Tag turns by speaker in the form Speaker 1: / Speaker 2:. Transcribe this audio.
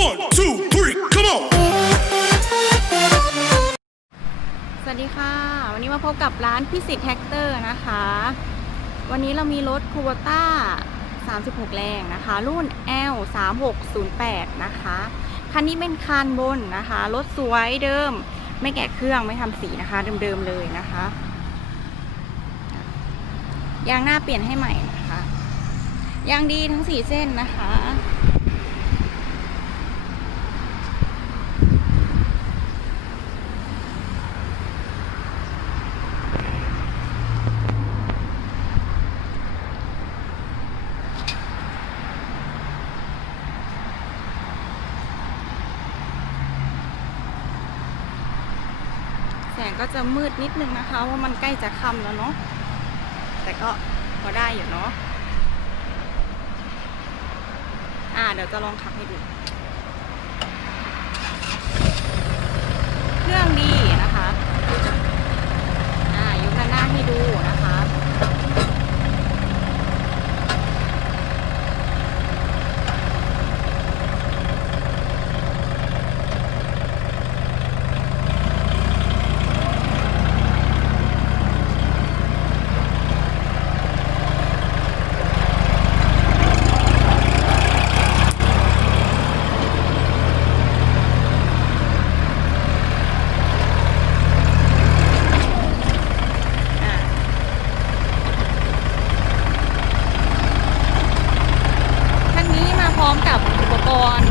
Speaker 1: One, two, three, come on!
Speaker 2: สวัสดีค่ะ วันนี้มาพบกับร้านพิสิทธิ์แท็กเตอร์นะคะ วันนี้เรามีรถคูวต้า 36 แรงนะคะ รุ่น L 3608นะคะ คันนี้เป็นคานบนนะคะ รถสวยเดิม ไม่แกะเครื่องไม่ทำสีนะคะ เดิมๆเลยนะคะ ยางหน้าเปลี่ยนให้ใหม่นะคะ ยางดีทั้ง 4 เส้นนะคะ งก็จะมืดนิดนึงนะคะว่ามันใกล้จะค่ำแล้วเนาะแต่ก็พอได้อยู่เนาะอ่าเดี๋ยวจะลองขับให้ดู เครื่องดีนะคะอ่ายกด้านหน้าให้ดูนะคะ อ่าคันนี้มาพ ร้อมกับอุปกรณ์